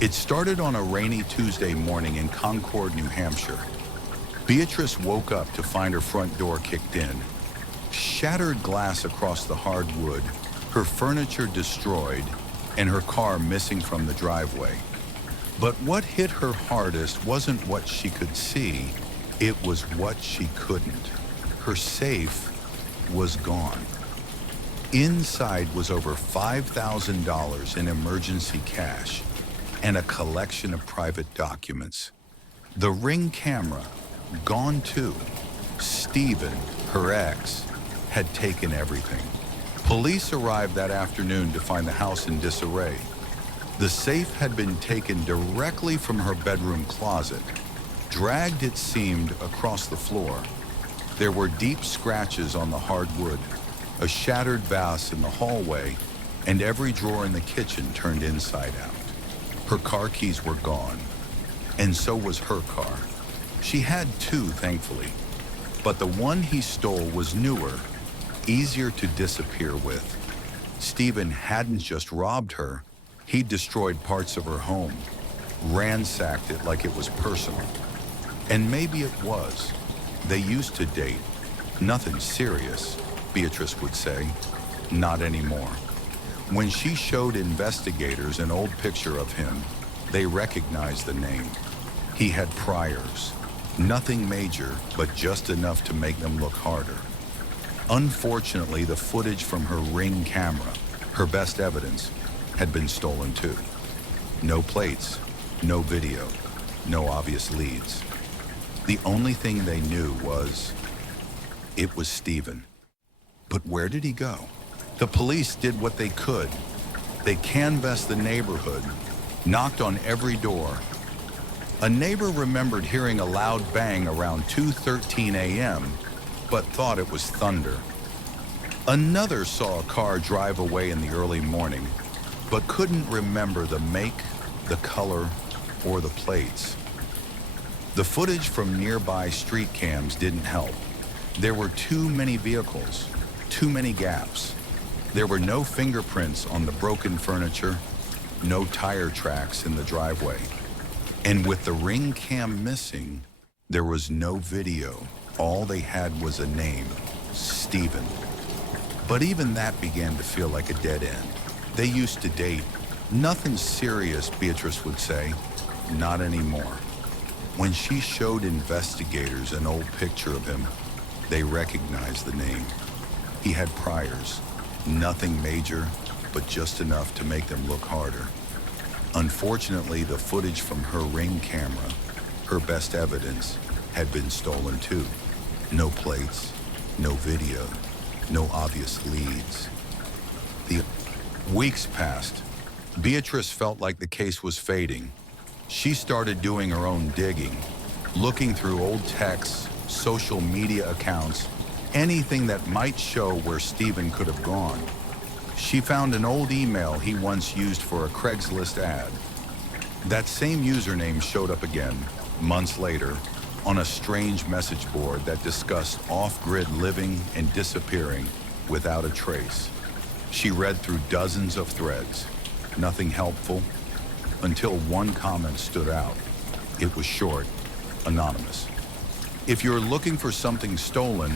It started on a rainy Tuesday morning in Concord, New Hampshire. Beatrice woke up to find her front door kicked in. Shattered glass across the hard wood, her furniture destroyed, and her car missing from the driveway. But what hit her hardest wasn't what she could see, it was what she couldn't. Her safe was gone. Inside was over $5,000 in emergency cash and a collection of private documents. The Ring camera, gone too. Stephen, her ex, had taken everything. Police arrived that afternoon to find the house in disarray. The safe had been taken directly from her bedroom closet, dragged, it seemed, across the floor. There were deep scratches on the hard wood, a shattered vase in the hallway, and every drawer in the kitchen turned inside out. Her car keys were gone, and so was her car. She had two, thankfully, but the one he stole was newer, easier to disappear with. Stephen hadn't just robbed her, he'd destroyed parts of her home, ransacked it like it was personal. And maybe it was. They used to date. Nothing serious, Beatrice would say. Not anymore. When she showed investigators an old picture of him, they recognized the name. He had priors. Nothing major, but just enough to make them look harder. Unfortunately, the footage from her Ring camera, her best evidence, had been stolen too. No plates, no video, no obvious leads. The only thing they knew was, it was Stephen. But where did he go? The police did what they could. They canvassed the neighborhood, knocked on every door. A neighbor remembered hearing a loud bang around 2:13 a.m., but thought it was thunder. Another saw a car drive away in the early morning, but couldn't remember the make, the color, or the plates. The footage from nearby street cams didn't help. There were too many vehicles, too many gaps. There were no fingerprints on the broken furniture, no tire tracks in the driveway. And with the Ring cam missing, there was no video. All they had was a name, Stephen. But even that began to feel like a dead end. They used to date. Nothing serious, Beatrice would say. Not anymore. When she showed investigators an old picture of him, they recognized the name. He had priors. Nothing major, but just enough to make them look harder. Unfortunately, the footage from her Ring camera, her best evidence, had been stolen too. No plates, no video, no obvious leads. The weeks passed. Beatrice felt like the case was fading. She started doing her own digging, looking through old texts, social media accounts, anything that might show where Stephen could have gone. She found an old email he once used for a Craigslist ad. That same username showed up again, months later, on a strange message board that discussed off-grid living and disappearing without a trace. She read through dozens of threads, nothing helpful, until one comment stood out. It was short, anonymous. If you're looking for something stolen,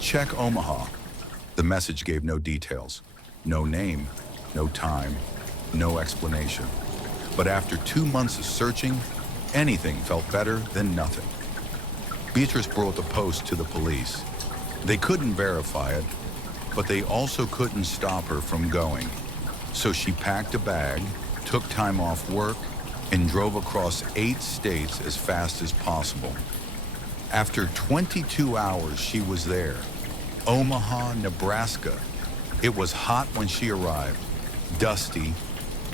check Omaha. The message gave no details, no name, no time, no explanation. But after 2 months of searching, anything felt better than nothing. Beatrice brought the post to the police. They couldn't verify it, but they also couldn't stop her from going. So she packed a bag, took time off work, and drove across 8 states as fast as possible. After 22 hours, she was there. Omaha, Nebraska. It was hot when she arrived, dusty,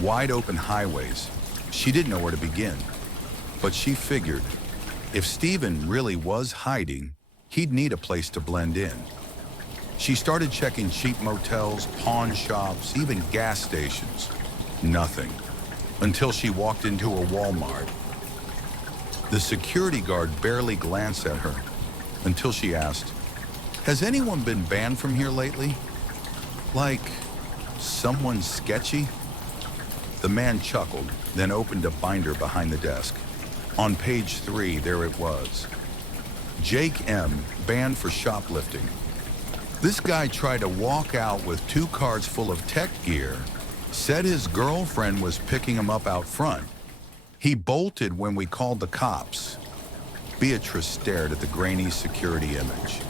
wide open highways. She didn't know where to begin, but she figured if Stephen really was hiding, he'd need a place to blend in. She started checking cheap motels, pawn shops, even gas stations. Nothing, until she walked into a Walmart. The security guard barely glanced at her until she asked, "Has anyone been banned from here lately? Like, someone sketchy?" The man chuckled, then opened a binder behind the desk. On page 3, there it was. Jake M., banned for shoplifting. This guy tried to walk out with 2 cars full of tech gear, said his girlfriend was picking him up out front. He bolted when we called the cops. Beatrice stared at the grainy security image.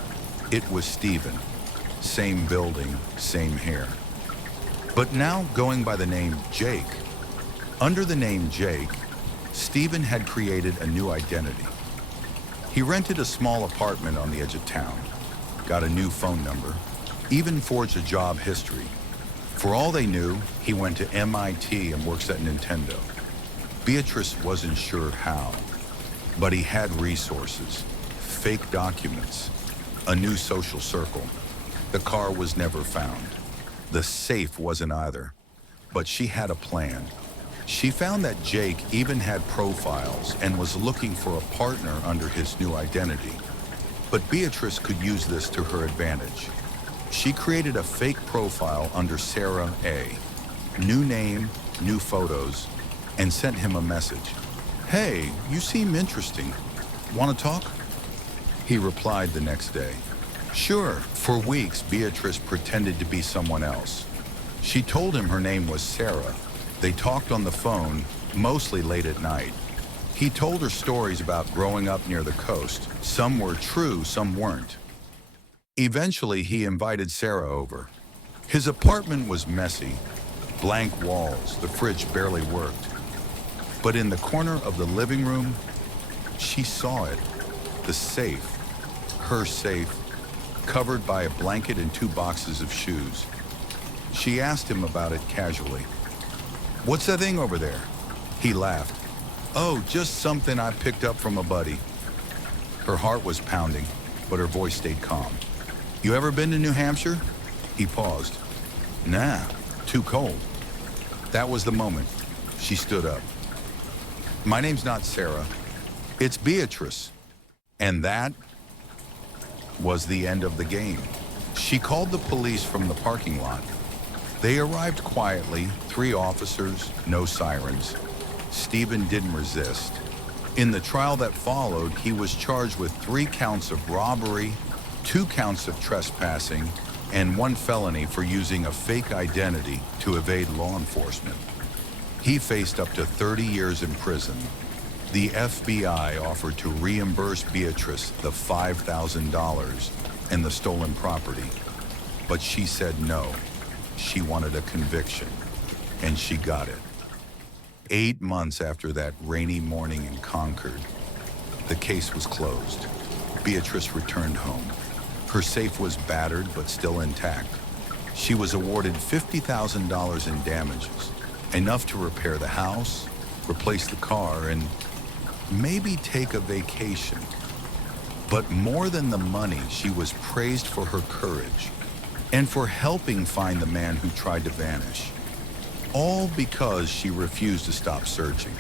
It was Stephen. Same building, same hair. But now going by the name Jake. Under the name Jake, Stephen had created a new identity. He rented a small apartment on the edge of town, got a new phone number, even forged a job history. For all they knew, he went to MIT and works at Nintendo. Beatrice wasn't sure how, but he had resources, fake documents, a new social circle. The car was never found. The safe wasn't either, but she had a plan. She found that Jake even had profiles and was looking for a partner under his new identity. But Beatrice could use this to her advantage. She created a fake profile under Sarah A. New name, new photos, and sent him a message. "Hey, you seem interesting. Want to talk?" He replied the next day. Sure. For weeks, Beatrice pretended to be someone else. She told him her name was Sarah. They talked on the phone, mostly late at night. He told her stories about growing up near the coast. Some were true, some weren't. Eventually, he invited Sarah over. His apartment was messy, blank walls, the fridge barely worked. But in the corner of the living room, she saw it, the safe, her safe, covered by a blanket and 2 boxes of shoes. She asked him about it casually. "What's that thing over there?" He laughed. "Oh, just something I picked up from a buddy." Her heart was pounding, but her voice stayed calm. "You ever been to New Hampshire?" He paused. "Nah, too cold." That was the moment. She stood up. "My name's not Sarah. It's Beatrice." And that was the end of the game. She called the police from the parking lot. They arrived quietly, 3 officers, no sirens. Stephen didn't resist. In the trial that followed, he was charged with 3 counts of robbery, 2 counts of trespassing, and 1 felony for using a fake identity to evade law enforcement. He faced up to 30 years in prison. The FBI offered to reimburse Beatrice the $5,000 and the stolen property, but she said no. She wanted a conviction, and she got it. 8 months after that rainy morning in Concord, the case was closed. Beatrice returned home. Her safe was battered but still intact. She was awarded $50,000 in damages, enough to repair the house, replace the car, and maybe take a vacation. But more than the money, she was praised for her courage and for helping find the man who tried to vanish. All because she refused to stop searching.